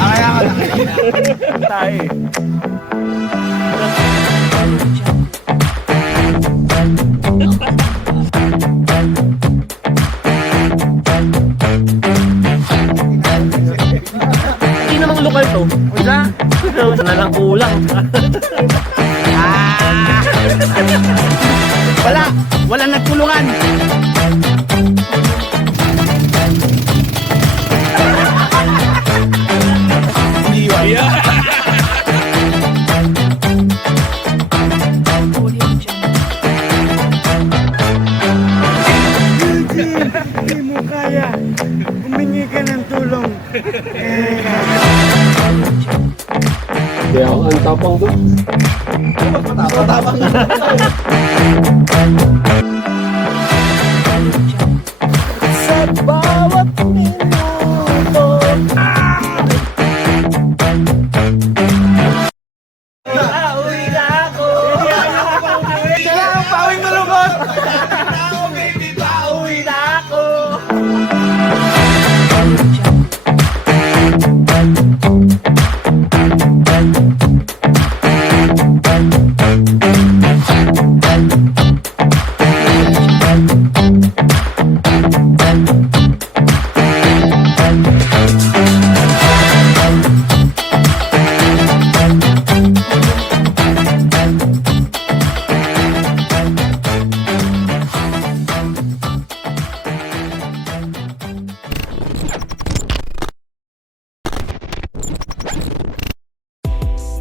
Kaya ka na. Tayo. Hindi namang lokal to. Wala. Na lang kulang. Wala nagkulungan. Hindi mo kaya. Humingi ka ng tulong. Kaya ang tapang doon. Sa bawat minuto. Pauwi na ako. Sila ang pawing malungkot. Ako baby, pauwi na ako.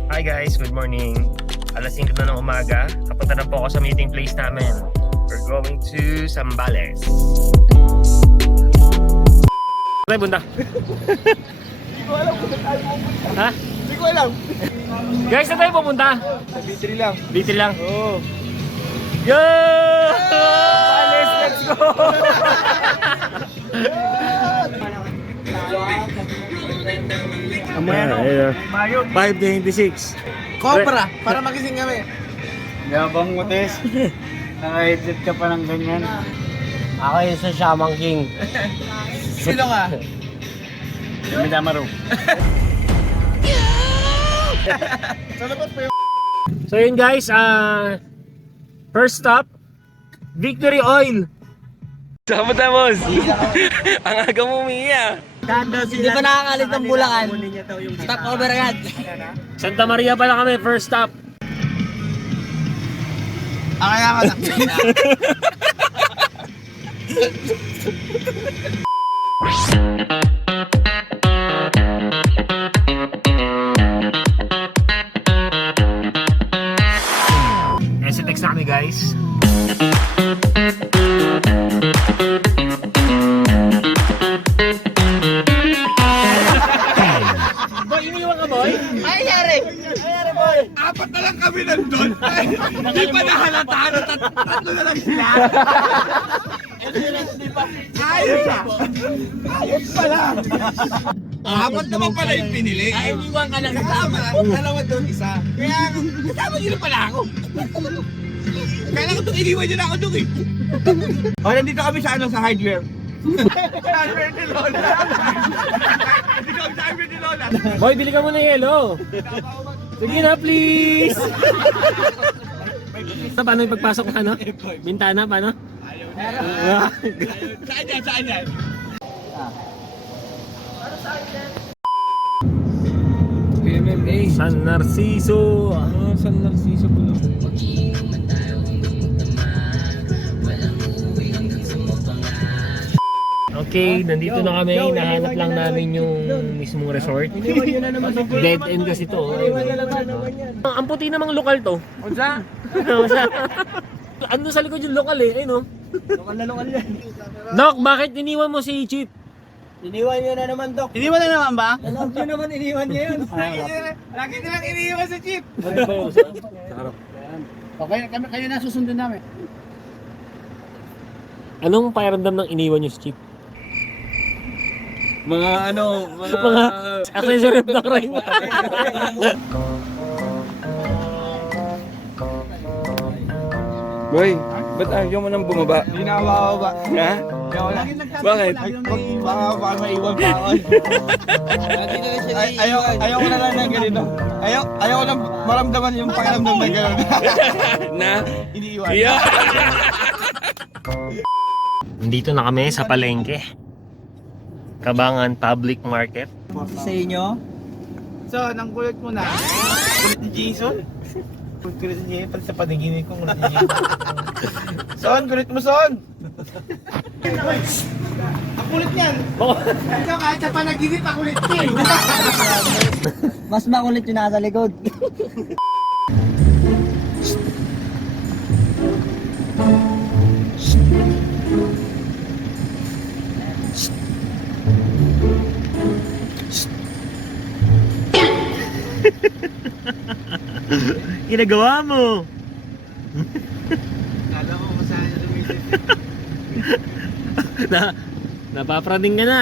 Hi guys, good morning. Alas 5 na ng umaga. Kapunta na po ako sa meeting place namin. We're going to Zambales. Saan bunda? Hindi ko alam kung tayo pupunta. Ha? Hindi ko alam. Guys, saan tayo pupunta? B3 lang. B3 lang. Oo. Yo! Zambales, let's go! Ayan. Mayog. 5:26. Cobra, para magising kami. Yabang mo, Tess. Naka-headset ka pa ng ganyan. Ako yung sa Shaman King. Sino ka? Yung Midamaro. Sa labas pa yung... So yun guys, first stop, Victory Oil. Sama tamos. Ang aga mo umiya. Hindi pa nakakalit ng Bulacan. Stop over agad. Santa Maria pala kami, first stop. Kaya ka na. STX na kami guys. Boy, iniwan ka boy? Ay, nangyari? Nangyari, boy? Apat na lang kami nandun. Hindi pa nahalata na tatlo na lang sila. Ayos ah. Ayos pala. Apat naman pala yung pinili. Ay, iniwan ka lang. Kasama, dalawa doon, isa. Kaya kasama nyo na pala ako. Kailan ko itong iniwan nyo na ako doon eh. O, nandito kami sa sa hardware. Hardware ni Lola. Nandito kami sa hardware ni Lola. Boy, bili ka muna ng yelo. Sige na please. Paano yung pagpasok na ano? Bintana, paano? Saan yan? Saan yan? PMMA. San Narciso. San Narciso po. Okay, nandito na kami. Nahanap lang namin yung mismong resort. Iniwan nyo na naman sa Dead end kasi to. Iniwan na naman naman yan. Ang puti namang lokal to. Unsa? Ano sa likod yung lokal eh, ayun oh. Lokal na lokal yan. Doc, bakit iniwan mo si Chip? Iniwan nyo na naman, Dok. Iniwan na naman ba? Alam nyo naman, iniwan nyo yun. Lagi nilang iniiwan sa jeep. Okay, kayo na susundan namin. Anong pakiramdam ng iniwan yung si Chip? Mga ano, Mga accessory of the crime. Boy, Ba't ayaw mo nang bumaba? Hindi na ako bababa. Ha? Kaya wala. Bakit? Baka maiwan pa ako. Ayaw ko na lang ng ganito. Ayaw ko lang maramdaman yung pakiramdam na gano'n. Na? Iniiwan. Yeah! Nandito na kami sa palengke. Kabangan Public Market. Sa inyo? So, nang kulit mo na. Kulit ni Jason? Kulit ni Jason, pati sa panaginip ko kulit ni Jason. Son, kulit mo, Son! Ang kulit niyan! Ikaw kahit sa panaginip, ang kulit niya! Mas makulit yung nasa likod. Ginagawa mo! Kala ko masaya na lumilit. Napapraning ka na.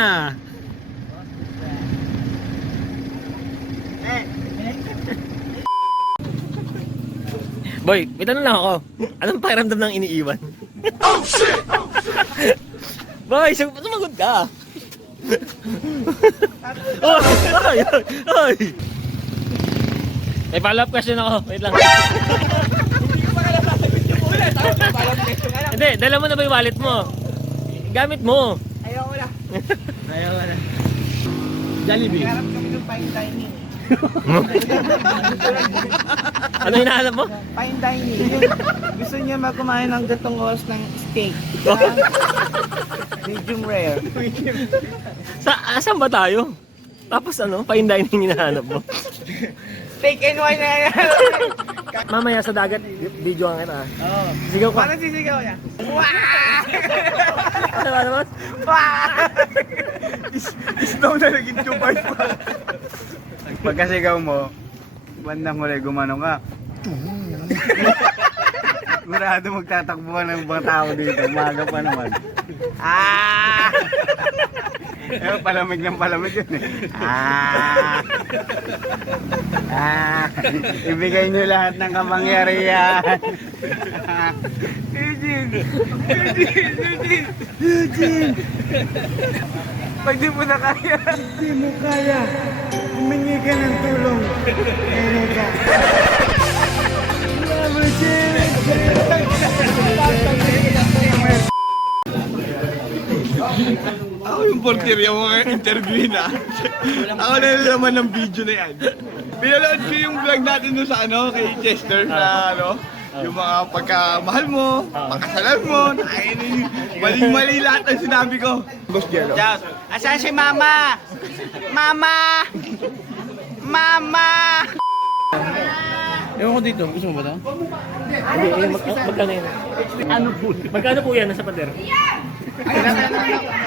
Boy, may tanong lang ako. Anong pakiramdam ng iniiwan? Oh shit! Boy, sumagot ka. Oh, oy, oy. May follow-up question ako. Wait lang. Hindi, dala mo na ba yung wallet mo? Gamit mo. Ayaw ko na. Ayaw ko na. Jollibee. Karap kami ng fine dining. Ano hinahanap mo? Fine dining. Gusto niya magkumain ng gatong oras ng steak. Medium rare. Saan ba tayo? Tapos ano, fine dining hinahanap mo? Steak and wine na yan. Mamaya sa dagat, video ang kita. Oo. Sigaw ka. Paano sisigaw niya? Waaah! Ano ba naman? Snow na naging 2 parts pa. Pagkasigaw mo, bandang huli gumanong ka. Murado magtatakbo ka ng mga tao dito. Umaga pa naman. Ah! Eh, palamig ng palamig yun eh. Ah! Ah! Ibigay niyo lahat ng kapangyarihan. Eugene! Eugene! Pag di mo na kaya, di mo kaya, humingi ka ng tulong. Pero ka. Ako yung porterya mo ngayon, interviewin na. Ako na naman ng video na yan. Pinalood ko yung vlog natin doon sa ano, kay Chester na ano, yung mga pagkamahal mo, pagkasalan mo, maling-mali lahat ng sinabi ko. Boss Jello. Asan si Mama? Mama! Mama! Ewan ko dito, gusto mo ba ito? Hindi, magkano yun? Magkano po yan nasa pader?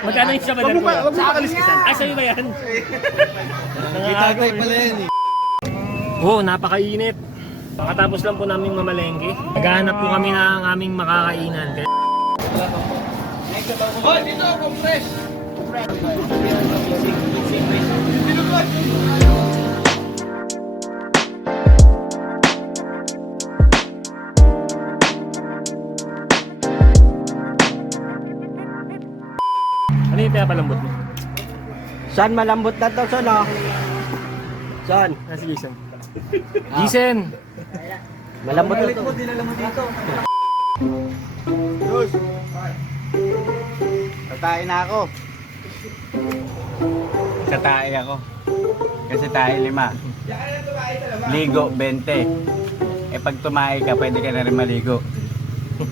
Magkano yung sa pader po? Huwag mo makaliskisan. Ah, sa'yo ba yan? Itagay pala yan eh. Oo, napakainit. Pakatapos lang po namin mamalengke. Naghahanap po kami ng aming makakainan. Oh, dito, compress! Ano yung pinapalambot mo? Saan malambot na to, Son? Oh? Son, Nasi Jason. Jason! malambot na to. Tatae na ako. Tatae ako. Kasi tayo 5. Ligo 20. Eh pag tumae ka, pwede ka na rin maligo.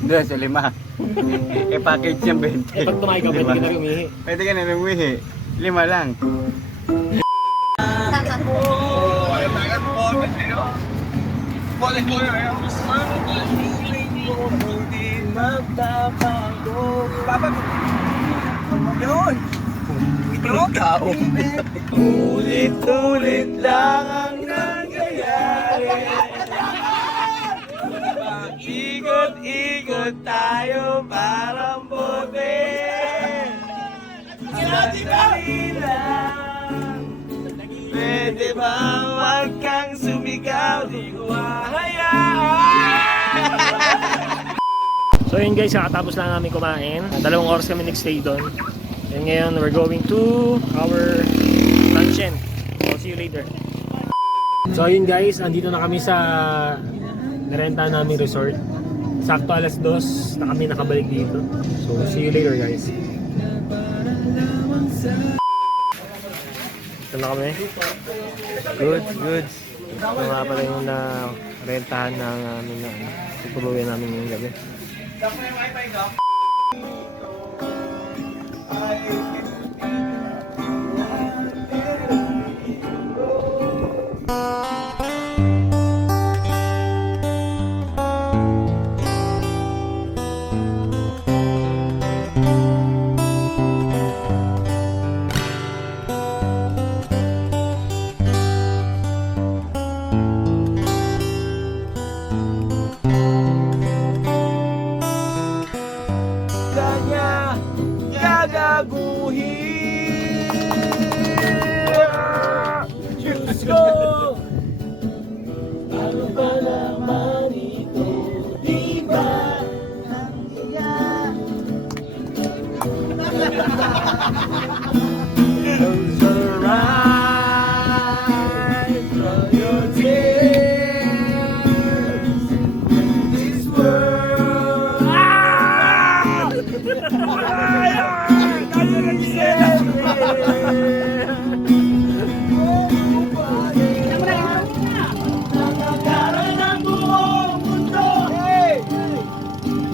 Doon sa 5. Eh package yung 20. Eh, pag tumayo ka, pwede ka na umihi. Pwede ka na rin umihi. 5 lang. Ulit-ulit lang ang nangyayari. Ikot-ikot tayo parang bote. Sandali lang. Pwede ba wag kang sumigaw? Di ko hahayaan. So yun guys, kakatapos lang namin kumain. 2 oras kami nag-stay doon. And ngayon, we're going to our luncheon. So see you later. So yun guys, andito na kami sa narenta namin resort. Sakto alas 2 na kami nakabalik dito. So see you later guys. Ito na kami. Goods. Ito nga pala yung rentahan ng amin na tutuluyan namin yung gabi. Kanya gagaguhin. Diyos ko, ano ba naman ito? Di ba ang iyak? Those are right from your tears. This world. Nakakaroon ng buong mundo.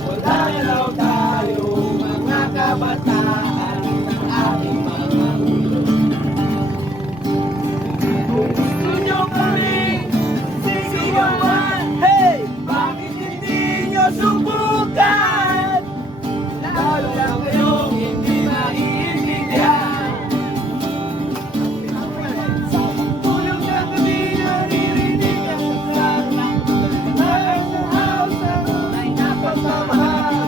Wala raw tayo mga kabataan ng ating mga ulo. Kung gusto nyo kaming sigawan, hey! Bakit hindi nyo subukan? Lalo lang kayong hindi maiintindihan. Sa tulong na kami naririnig ang sarang ang uhaw sa may napagmamahal.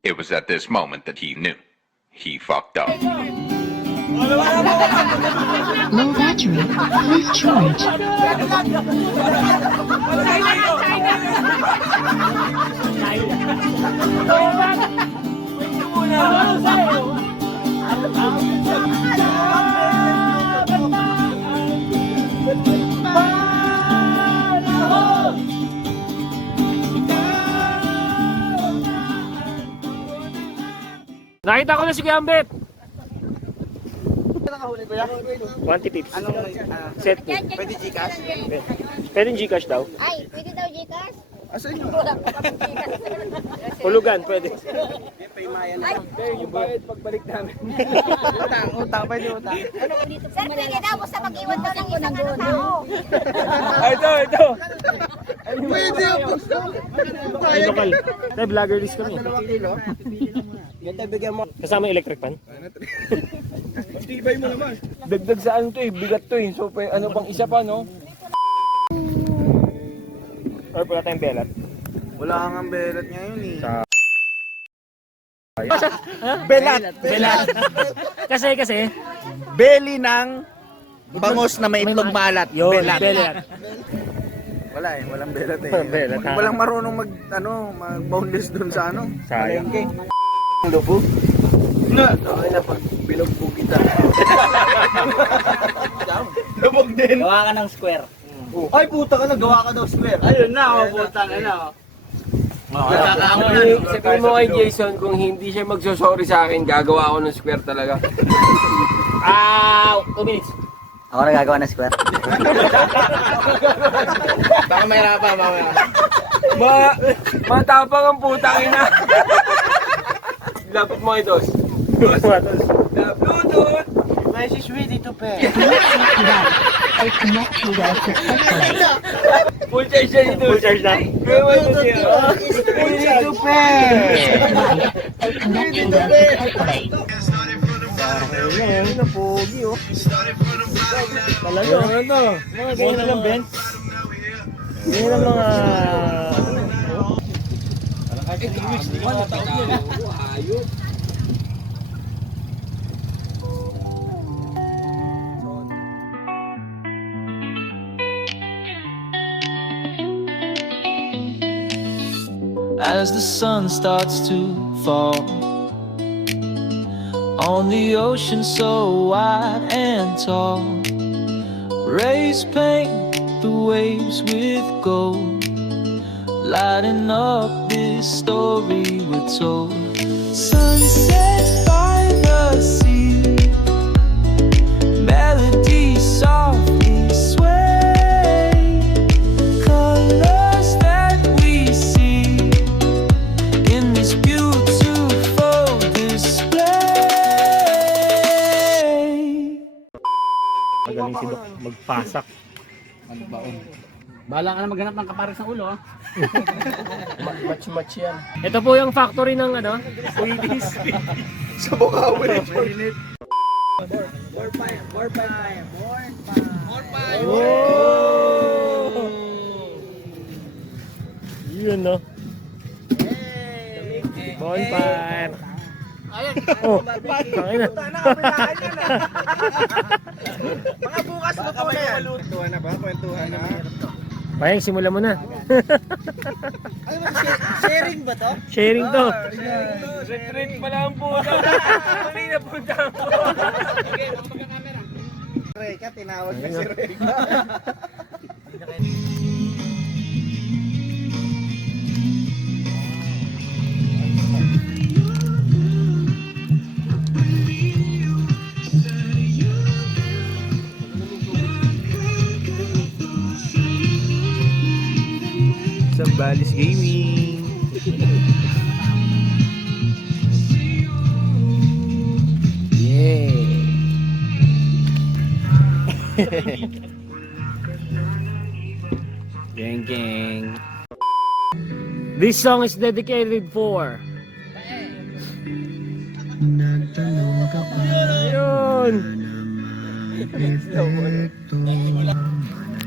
It was at this moment that he knew. He fucked up. Low battery. Please charge. Nakita ko na si Kuya Ambet! Nakahuli kuya? 20 pips. Anong Set 2. pwede Gcash? Pwede Gcash daw. Ay, pwede daw Gcash? Asan yun? Wala pa kami Gcash. Hulugan, pwede. Yung bayad pagbalik namin. Utang, pwede utang. Sir, pwede daw basta mag-iwan daw ng isang ano tao. Ito. Pwede ako. Ay, lokal. Tayo, vlogger list kami. 2 kilo. Yan tayo bigyan mo. Kasama yung electric pan. Tibay mo naman. Dagdag sa ano to eh, bigat to eh. So, ano bang isa pa, no? Or pala tayong belat. Wala kang ang belat ngayon eh. Belat. Kasi. Belly ng bangos na may itlog maalat. Yun, Belat. belat. Wala eh, walang belat eh. Belat, ha? Walang marunong mag-boneless dun sa ano. Sayang. Lubog. Okay na pag binugbog kita. Lubog din. Gawa ka ng square. Ay puta ka na, gawa ka daw square. Ayun na, puta ka na. Sabihin mo kay Jason, kung hindi siya magsosorry sa akin, gagawa ako ng square talaga. 2 minutes. Ako na gagawa ng square. Baka mahirapan, mamaya. Matapang ang putang ina. Lapit mo ito. Bluetooth. Message ready to pay. Or connect to well successfully. Full charge siya dito. Full charge na. Ready to pay. Or connect to well successfully. Ayun na, pogi oh. Talaga. Mga ganyan lang, Ben. Ganyan lang mga... as the sun starts to fall on the ocean so wide and tall. Rays paint the waves with gold, lighting up this story we're told. Sunset by the sea, melody softly sway, colors that we see in this beautiful display. Magaling si Doc magpasak. Bahala ka na maghanap ng kapares sa ulo, ha? Match yan. Ito po yung factory ng ano, Wheaties. Sa Bukawi. Yun, no? Bonfire. Oh, tangin na. Mga bukas luto na yan. Kwentuhan na ba? Kwentuhan na. Payang, simula mo na. Sharing ba to? Sharing to. Retreat pala ang puto. Hindi na punta ang puto. Reka, tinawag na si Reka. Sambales Gaming. Gang, gang. This song is dedicated for... Yun!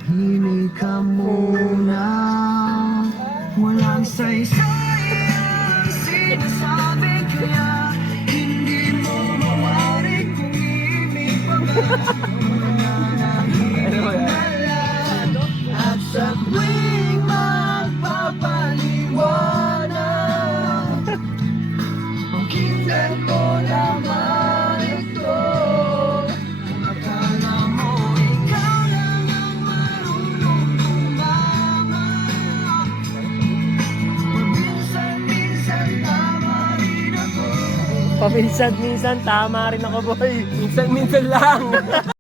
Himig ka muna, walang saysay, sinasabi kaya hindi mo mawari kung ibig pa at sa tuwing magpapaliwanag, pakinggan ko naman ito. Akala mo ikaw lang ang marunong tumama, paminsan-minsan tama rin ako. Paminsan-minsan, tama rin ako, boy. Minsan-minsan lang.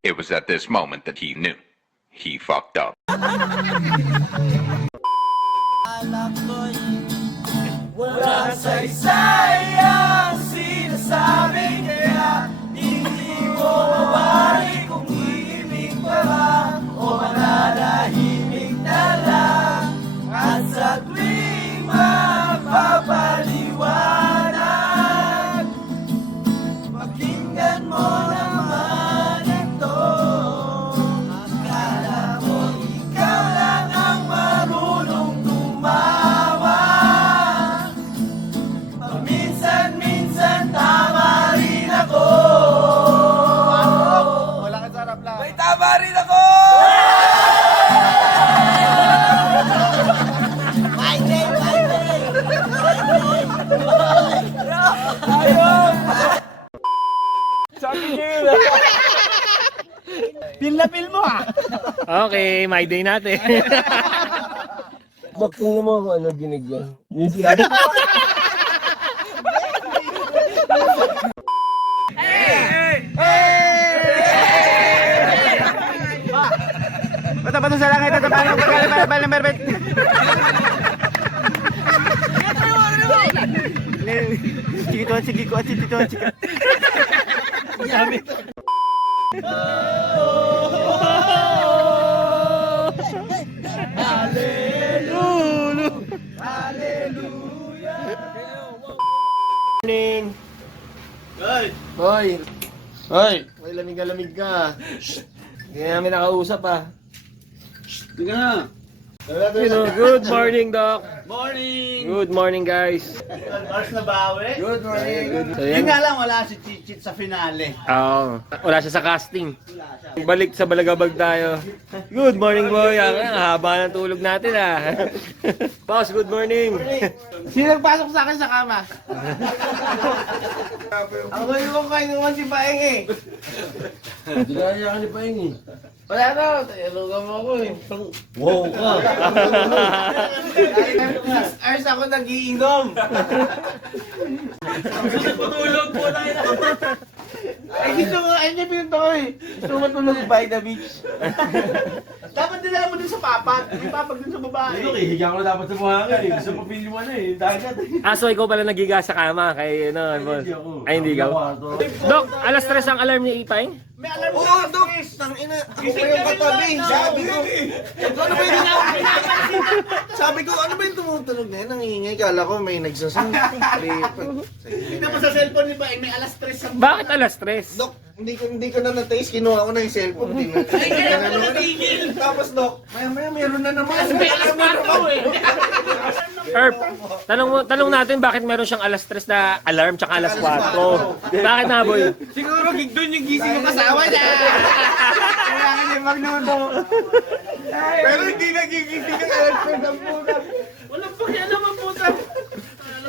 It was at this moment that he knew. He fucked up. Walang saysay ang sinasabi kaya hindi mo mawari kung ibig pa ba o mananahimik na lang at sa tuwing magpapaliwanag, pakinggan mo naman ito. Akala mo ikaw lang ang marunong tumawa, paminsan-minsan tama rin ako. Wala ka sarap lang. May tama rin ako! Pil na pil mo, ha? Okay, my day natin. Bakit mo ano ginigyan? Bata-bata sa langit, tatapanan ko pagkakal ng berbet. Sige ko, chikito. Morning. Hoy! Hoy! May lamig ka. Hindi namin nakausap, ah. Hindi ka na. Good morning, Doc. Morning! Good morning, guys. Mars na bawi? Good morning. So, Yun yan. nga lang, wala si Chichit sa finale. Wala siya sa casting. Balik sa Balagabag tayo. Good morning, boy. Ang haba ng tulog natin, ah. Boss, good morning. Sino nagpasok sa akin sa kama? Ako yung kayo naman si Paeng eh. Hindi ka niya ni Paeng eh. Wala na, tayalugan mo ako eh. Wow ka. 6 hours ako nag-iinom. Patulog po na yun. Ay, gusto ko, ayun yung pinunta ko eh. Gusto ko matulog by the beach. Dapat nila mo dun sa papat. May papat dun sa babae. Higa ko dapat sa buhangin eh. Gusto pa pili mo na eh. Dagat eh. So ikaw pala nagiga sa kama kay ano, boss. Hindi ako. Ay, hindi ka. Doc, alas 3 ang alarm ni Ipay? May alam mo. Oo, Dok! Tangina, ako pa yung katabi. Sabi ko, ano ba yung tumutunog na yun? Nangiingay, kala ko may nagsasang. Tignan mo sa cellphone ni Paeng, may alas 3 sa... Bakit alas 3? Dok, hindi ko na na-taste. Kinuha ko na yung cellphone. Hindi na. Ay, kaya ka nagigil. Tapos, Dok, maya meron na naman. May alas 4 eh. Erp, tanong natin bakit meron siyang alas 3 na alarm tsaka alas 4. Bakit na, boy? Siguro doon yung gising ng kasama niya. Kailangan niya magluto. Pero hindi nagigising ka alas ko ng puta. Walang pakialam ang puta.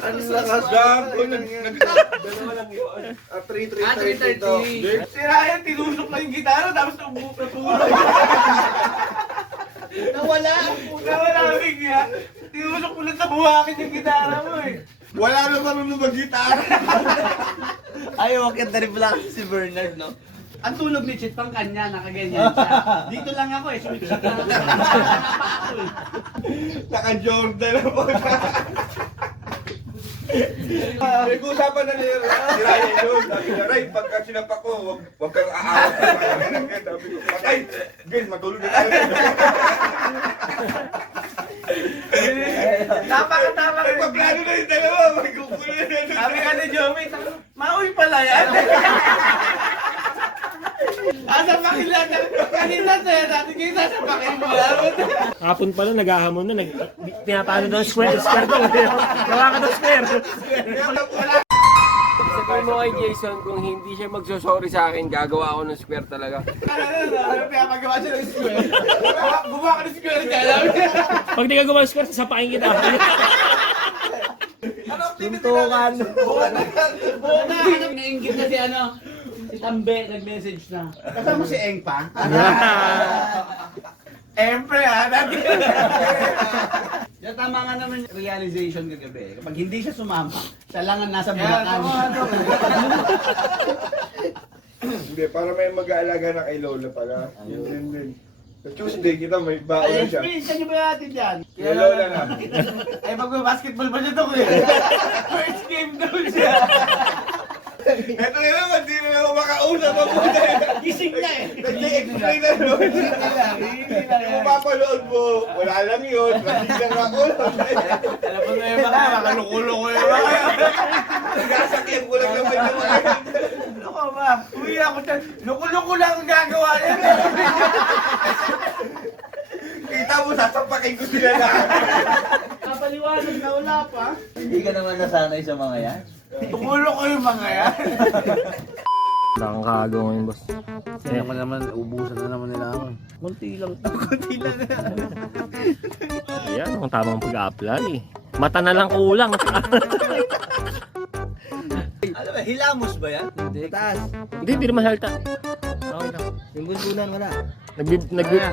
Ang lakas gago. Dalawa lang yun. 3:30 to. Si Ryan, tinusok na yung gitara tapos natulog. Nawala ang bigya. Tinusok mo lang sa buhangin yung gitara mo eh. Wala na marunong mag-gitara. Ayaw, ang ganda rin pala si Bernard, no? Ang tulog ni Chit pang kanya, nakaganyan siya. Dito lang ako eh, sumipsip lang ako. Naka-Jordan na po. Nag-uusapan na nila. Si Ryan yun. Sabi niya, Ray, pagka sinapak ko, huwag kang aawat. Sabi ko, patay. Guys, matulog na tayo. Napakatama rin. Nagpaplano na yung dalawa. Magkukulo na yun. Sabi ka ni Joey, mauwi pala yan. Asa pakilan kanina sa'yo natin kayo nasa pakilan. Hapon pala, naghahamon na. Pinapano daw square daw. Gawa ka daw square. Sabihin mo kay Jason, kung hindi siya magsosorry sa akin, gagawa ako ng square talaga. Ano pinapagawa siya ng square? Gumawa ka ng square niya, alam niya. Pag di ka gumawa ng square, sasapain kita. Tuntukan. Oo nga, naingit na si si Tambe, nag-message na. Kasama si Eng pa? Siyempre dati. Tama nga naman yung realization kagabi. Kapag hindi siya sumama, siya lang ang nasa Bulacan. Hindi, para may mag-aalaga na kay Lola pala. Yun din. Sa Tuesday kita may baon siya. Saan niyo ba natin dyan? Kay Lola na. Ay, mag-basketball ba siya to eh? First game daw siya. Ito na naman, di na ako makausap ang puta. Gising na eh. Nag-explain na no. Kung papanood mo, wala lang yun. Kasi lang ako. Alam mo na yung baka, makalukulo ko yung baka. Nagasakyan ko lang naman naman. Ano ka ba? Uwi ako dyan. Lukulo lang ang gagawa niya. Kita mo, sasampakin ko sila na. Kapaliwanag na wala pa. Hindi ka naman nasanay sa mga yan. Tumulo ko yung mga yan. Wala kang kagawa ngayon, boss. Kaya pa naman, ubusan na naman nila ako. Kunti lang. Ayan, kung tamang pag-apply. Mata na lang kulang. Ano ba, hilamos ba yan? Hindi. Taas. Hindi naman halta. Okay lang. Yung buntunan wala.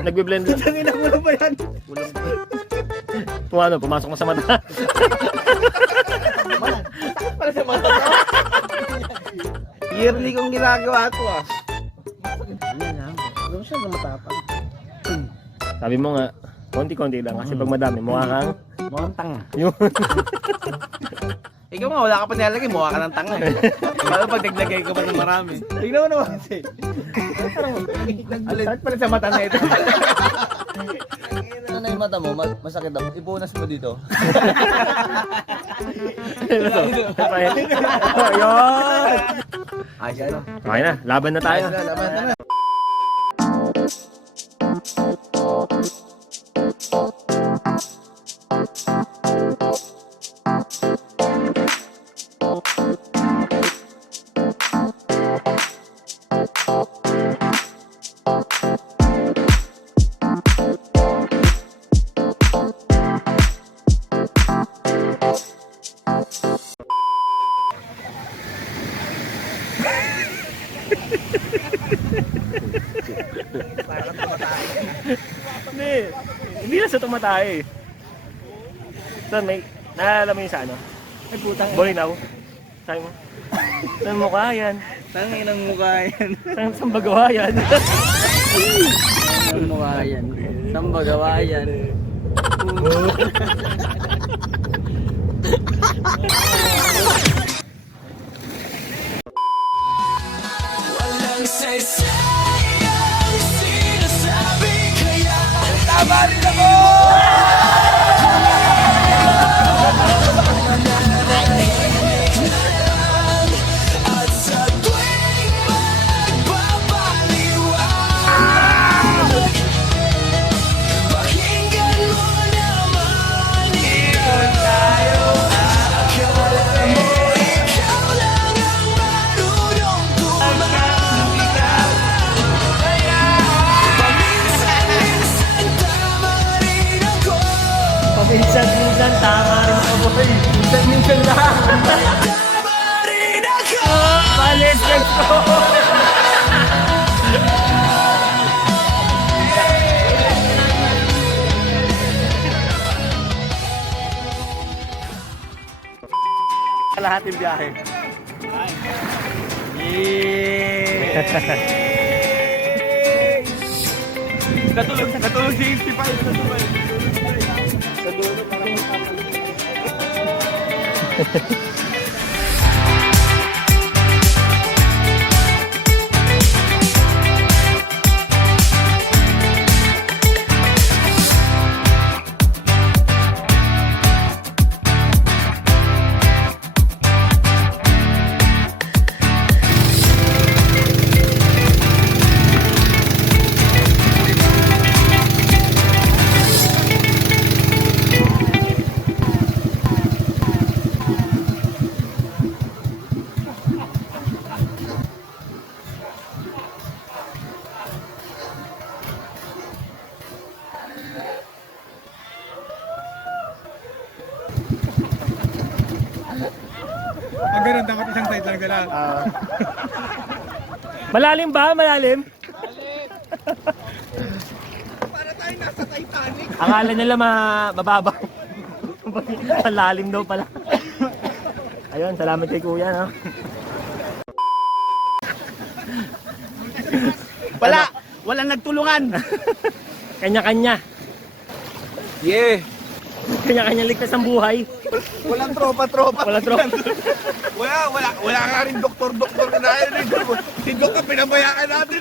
Nagbe-blend lang. Tangin na kulo ba yan? Ano, pumasok mo sa mata. Para sa mata ko. Yearly kong ginagawa to ah. Ano siya na matapang? Sabi mo nga, konti-konti lang kasi pag madami, mukha kang... Mukhang tanga. Yun. Ikaw nga, wala ka pa nilalagay, mukha ka ng tanga eh. Paano pag naglagay ko pa ng marami? Tingnan mo naman kasi. Alin? Pala sa mata na ito. Ano na yung mata mo? Masakit daw. Ipunas mo dito. Ayun! Ayos ano? Okay na, laban na tayo. Laban na. Hindi. Hindi na sa tumatay. Saan may... Naalala mo yung sa ano? Ay, putang. Boy now. Sabi mo. Saan mukha yan? Tangin ng mukha yan. Saan bagawa yan? Ang mukha yan. Saan ba gawa yan? Minsan, tama rin ako boy. Minsan lang. Palis, let's go! Lahat yung biyahe. Natulog si 85. Natulog. Sa dulo parang Ang ganun, dapat isang side lang sila. Malalim ba? Malalim? para tayo nasa Titanic. Akala nila mababaw. Malalim daw pala. Ayun, salamat kay kuya, no? Walang nagtulungan. Kanya-kanya. Yeah. Kanya-kanya ligtas ang buhay. Walang tropa-tropa. Wala tropa. Wala nga rin doktor-doktor na yun. Si Dok ang pinabayaan natin.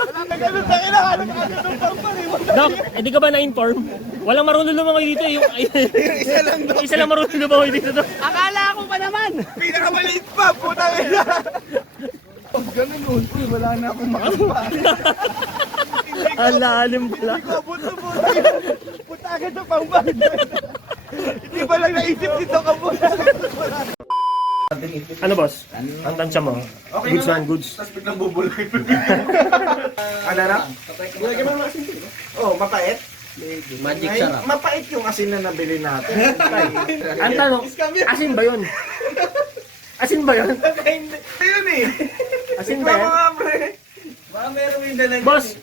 Wala na ganun na kailangan ng pampari. Dok, hindi ka ba na-inform? Walang marunong lumangoy dito. Yung Isa lang, Dok. isa lang marunong lumangoy dito, Dok. Akala ko pa naman. Pinakamaliit pa, puta ina. Ganun nun. Uy, wala na akong makagawa. Ang lalim pala. Buto-buto. Puta agad na pambari. Hindi ba lang naisip dito ka muna? Ano, boss? Ang tansya mo? Goods man, goods. Tapos biglang bubulay. Ano na? Oh, mapait? Magic sarap. Mapait yung asin na nabili natin. Ang tanong, asin ba yun? Asin ba yun? Ayun eh. Asin ba yan? Baka meron yung dalag. Boss,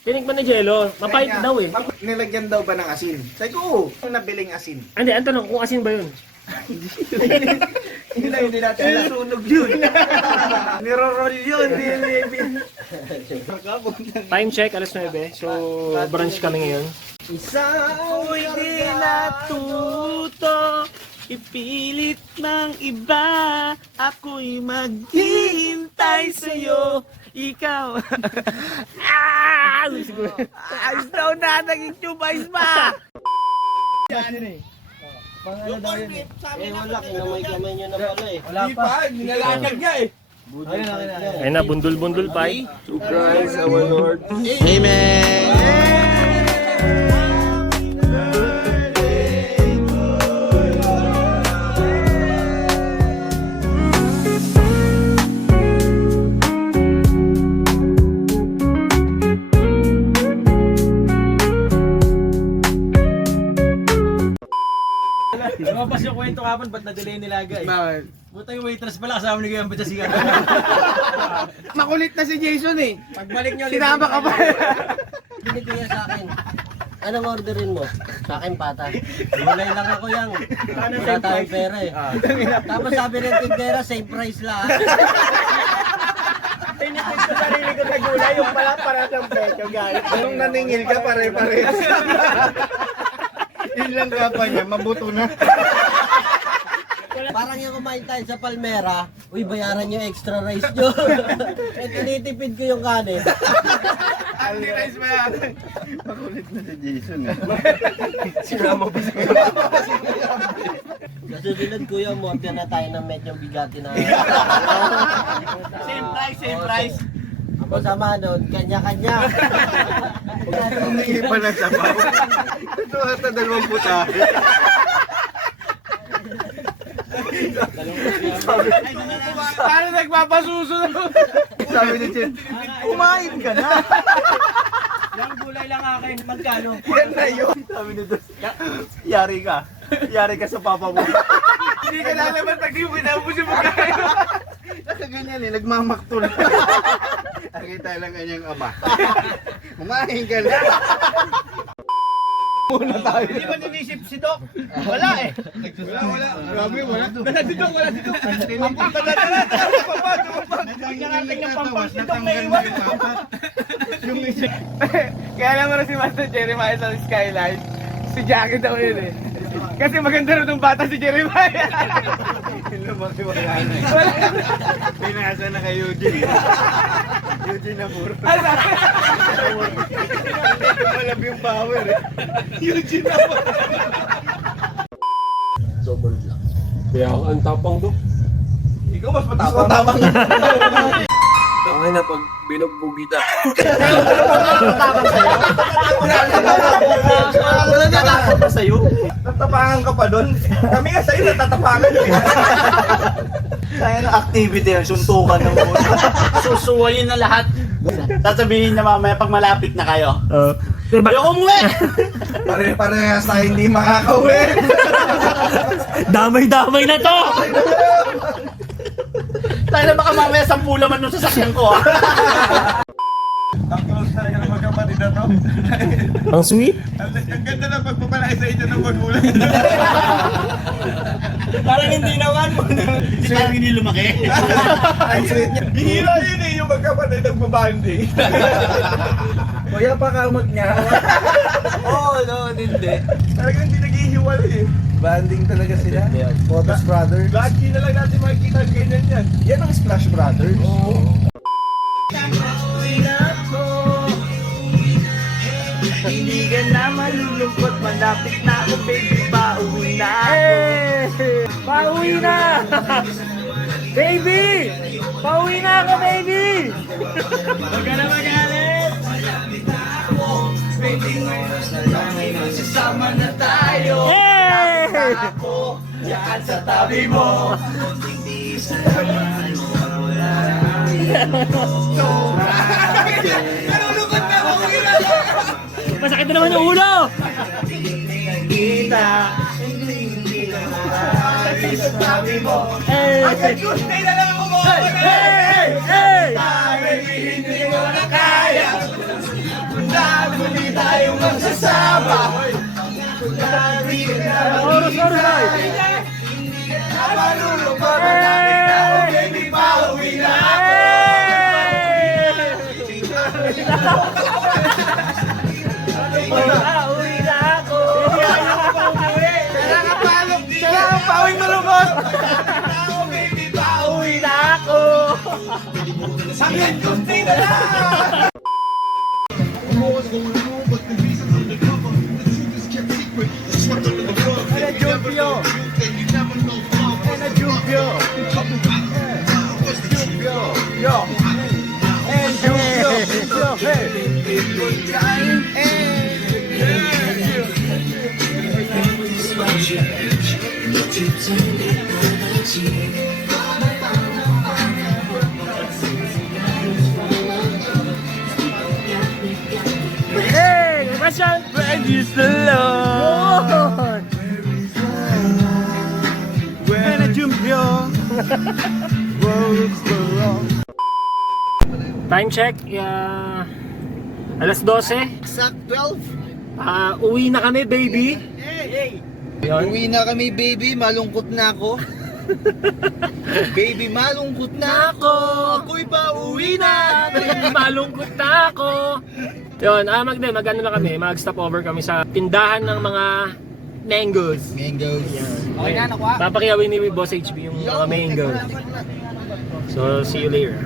tinikman na jello. Mapait daw eh. Nilagyan daw ba ng asin? Sabi ko, oo. Yung nabiling asin. Hindi, ang tanong, kung asin ba yun? Hindi natin nasunog yun. Niroroll yun. Time check, alas 9. So, brunch kami ngayon. Isang hindi natuto, ipilit ng iba, ako'y maghihintay sa'yo, ikaw. Ayos daw na, naging tube ice ba? Yung cornflake, sabi na wala, kinamay-kamay nyo na pala eh. Wala pa, nilalagag niya eh. Ayun na, bundol-bundol pa eh. To Christ our Lord. Amen. Lumabas yung kwento kapon, ba't na-delay nilaga eh? Bakit? Buta yung waitress pala, kasama ni Guyang Batasigan. Makulit na si Jason eh. Pagbalik nyo, Sinama ka pa. Bili ko yan sa akin. Anong orderin mo? Sa akin pata. Gulay lang ako yang. Wala tayong pera eh. Tapos sabi ng tindera, same price lang. Tinipid ko sarili ko sa gulay, yung pala para sa pecho, guys. Nung naningil ka, pare-parehas. Yun lang kapa niya, mabuto na. Parang yung kumain tayo sa Palmera, uy, bayaran yung extra rice nyo. Eh, tinitipid ko yung kanin. Only rice ba yan? Makulit na si Jason eh. Sinama pa siya. Kasi dinad kuya, umorder na tayo ng medyo bigati na. Same price, same price. Ang masama nun, kanya-kanya. Humingi pa ng sabaw. Ito ata 2 putahe. Paano nagpapasusunod? Sabi ni Chen, kumain ka na. Yung gulay lang akin, magkano? Yan na yun. Sabi ni Dos, yari ka. Yari ka sa papa mo. Hindi ka lalaman pag di mo inabos yung pagkain. Nakaganyan eh, nagmamaktol. Nakita lang kanyang ama. Kumain ka na. Muna tayo. Hindi ba ninisip si Doc? Wala eh. Wala. Grabe, wala. Wala si Doc, wala si Doc. Pampang ka na. Nakarating ng pampang si Doc na iwan. Kaya alam mo na si Master Jeremiah sa Skyline, si Jackie daw yun eh. Kasi maganda rin ng bata si Jeremiah. Lumaki wala na eh. Pinasa na kay Eugene. Eugene na puro. Malab yung power eh. Eugene na puro. Double lang. Kaya ang tapang do. Ikaw mas matapang. Okay na pag binugbog kita. Wala natakot pa sa'yo. Natapangan ka pa doon. Kami nga sa'yo natatapangan eh. Kaya ng activity yan, suntukan ng ulo. Susuwayin na lahat. Sasabihin na mamaya pag malapit na kayo. Ayoko umuwi! Pare-parehas tayo hindi makakauwi. Damay-damay na to! Tayo na baka mamaya 10 laman nung sasakyan ko ah. Ang close talaga ng magkapatid na to. Ang sweet. Ang ganda ng pagpapalaki sa inyo ng magulang. Parang hindi naman. Parang hindi lumaki. Ang sweet niya. Bihira yun eh, yung magkapatid ng babanding. Kuya pa kamot niya. Oo, no, hindi. Talagang hindi naghihiwalay eh. Banding talaga sila. Photos Brothers. Lagi na lang natin makikita ganyan yan. Yan ang Splash Brothers. Oo. Hindi ka na malulungkot, malapit na ako baby, pauwi na ako. Pauwi na! Baby! Pauwi na ako, baby! Huwag ka na magalit. Baby, ngayon sa langit, magsasama na tayo. Hey! Ako, yan sa tabi mo. Hindi sa laman mo, wala nalulungkot na ako, Masakit na naman yung ulo! kita, hindi na maalis sa tabi mo. Hey! Hanggang Tuesday na lang ako mo. Hey! Hey! Baby, hindi ko na kaya. Muli tayong magsasama. Lagi ka na Oros, ay! malulungkot, malapit na ako, baby, pauwi na ako. Pauwi na ako. Siya lang ang pawing malungkot. Baby, pauwi na ako. Hanggang Tuesday na lang. Hey! Question! Praise the Lord. Time check, alas 12. Exact 12. Uwi na kami, baby. Yun. Uwi na kami, baby. Malungkot na ako. Baby, malungkot na ako. Ako'y pauwi na. Baby, malungkot na ako. Yun, mag-ano na kami, mag-stop over kami sa tindahan ng mga mangoes. Mangoes. Okay na, nakuha. Papakiyawin ni Boss HB yung mga mangoes. So, see you later.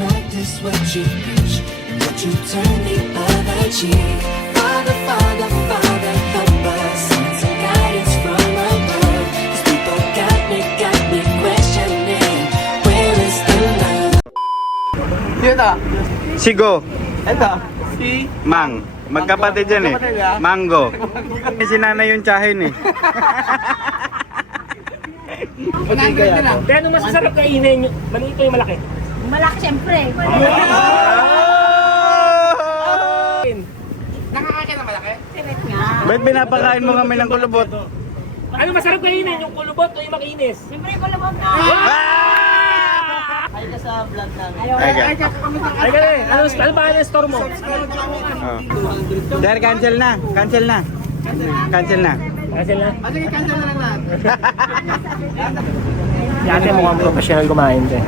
Practice what you preach and what you turn the other cheek. Father, Father, Father, help us. Send some guidance from above. These people got me questioning. Where is the love? Yun ah. Sigo. Ito. Si Mang. Magkapatid yan eh. Magkapatid ah. Mango. Si nanay yung tsahin eh. Kaya ano masasarap kainin? Maliit o yung malaki? Malaki siyempre. nakakakit na malaki. Sirit nga. Ba't pinapakain mo kami ng kulubot? Ano masarap kainin? Yung kulubot o yung makinis? Siyempre, kulubog na. Ay ka sa vlog namin. Ay, Ay ka eh, ano ba ang store mo? Sir, cancel na. Cancel na. Cancel na. Kasi na. Sige, cancel na lang lahat. Ate mukhang professional kumain din.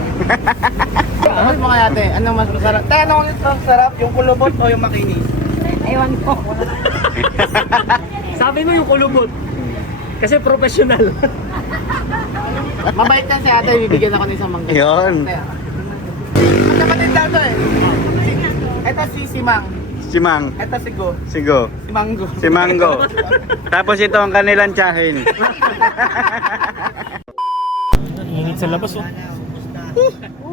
Anong mo kaya ate? Anong mas masarap? Tayo, anong mas masarap? Yung kulubot o yung makinis? Ewan ko. Sabi mo yung kulubot. Kasi professional. Mabait yan si ate, bibigyan ako ng isang mangga. Yun. Magkapatid lang to eh. Ito si Mang. Si Mang. Ito si Go. Sigo. Si Mango. Si Mango. Tapos ito ang kanilang tsahin. Init sa labas oh.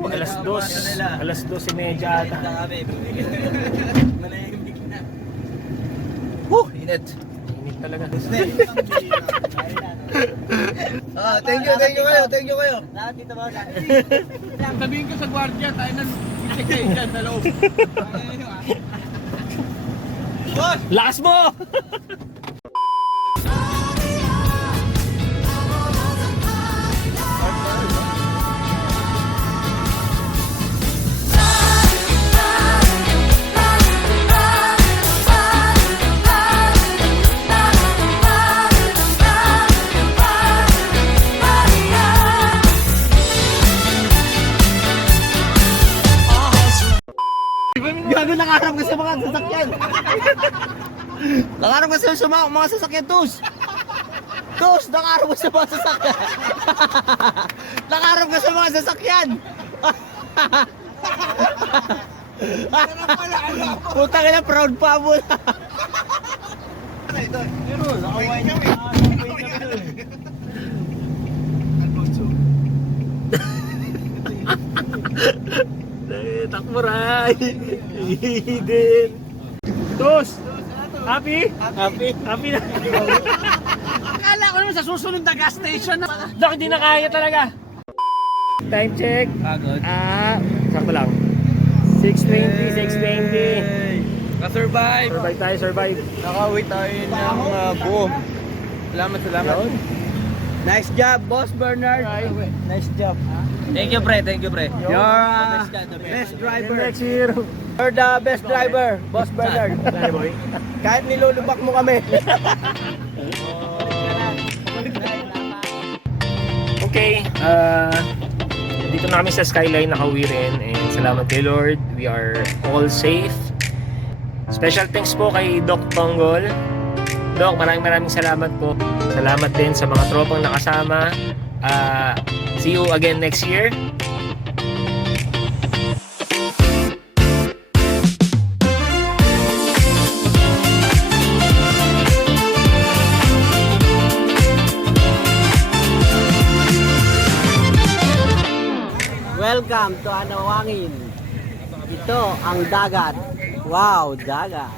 Alas 2:30 ata. Init. Init talaga. Thank you kayo. Lahat dito ba? Sabihin ko sa gwardiya, tayo nang isik kayo dyan sa loob. Lakas mo! Gago, nangarap ka sa mga sasakyan. Nangarap ka sa mga sasakyan, Tus. Tus, nangarap ka sa mga sasakyan. Nangarap ka sa mga sasakyan. Putang ina, proud pa mo. Takmuray! Eden! Tos! Happy? Happy na! Akala ko naman sa susunod na gas station na. Dok, hindi na kaya talaga! Time check! Pagod. Sakto lang. 6:20. Na-survive. Survive. Nakauwi tayo ng buo. Salamat. Nice job, Boss Bernard. Nice job. Thank you, pre. You're best driver. Next year. You're the best driver, Boss Bernard. Dali boy. Kahit nilulubak mo kami. Okay, dito na kami sa Skyline nakauwi rin and salamat kay Lord, we are all safe. Special thanks po kay Doc Tonggol. Doc, maraming salamat po. Salamat din sa mga tropang nakasama. See you again next year. Welcome to Anawangin. Ito ang dagat. Wow, dagat.